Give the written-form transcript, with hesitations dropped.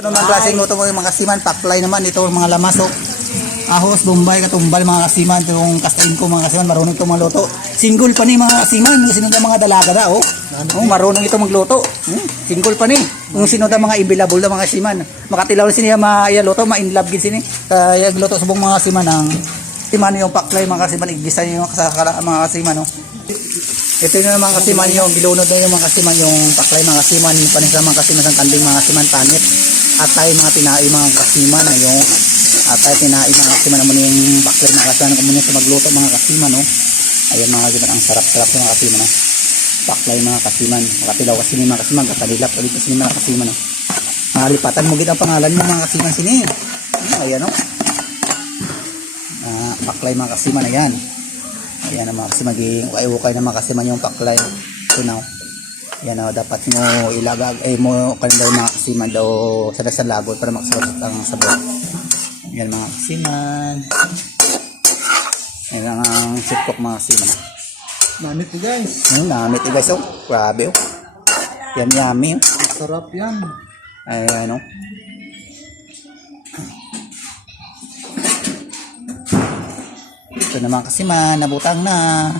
Ito naman klaseng luto mo yung mga kasiman, paklay naman, ito mga lamas, oh. Ahos, bombay, katumbal, mga kasiman, ito yung kastain ko mga kasiman, marunong ito mga luto. Single pa ni mga kasiman, yung sinunod mga dalaga na, oh. Oh, marunong ito magluto. Single pa ni. Yung sinunod mga ibilabol na mga kasiman. Makatilaw na siniya luto, ma-inlove gid sini. Kaya luto subong mga kasiman ang timan yung paklay mga kasiman, igisa yung mga kasiman, oh. Ito yung mga kasiman yung gilunod na yung mga kasiman yung paklay mga kasiman, panis mga kasiman sa kanding mga kasiman panit. At tayo mga tinai mga kasiman na yung at tayo tinai mga kasiman naman yung paklay mga kasiman kung muna sa magluto mga kasiman, no. Ayan mga kasiman, ang sarap-sarap yung mga kasiman, no. Paklay mga kasiman, makatilaw kasi ni mga kasiman, katalilap ulit kasi ni mga kasiman, no. Malipatan mo gid ang pangalan mo mga kasiman sini. Ayan, no. Paklay mga kasiman, ayan. Ayan ang mga kasiman, ukay-ukay na mga kasiman yung paklay. Tunaw. Yan o, dapat mo ilagag, mo kanila yung mga kasiman daw sa lagot para makasarap ang sabot. Yan mga kasiman. Yan ang sipkok mga kasiman. Namit ni guys. Namit ni guys, oh. Grabe, oh. Yan, yummy, oh. Sarap yan. Ayan, oh. Ito naman kasiman, nabutang na.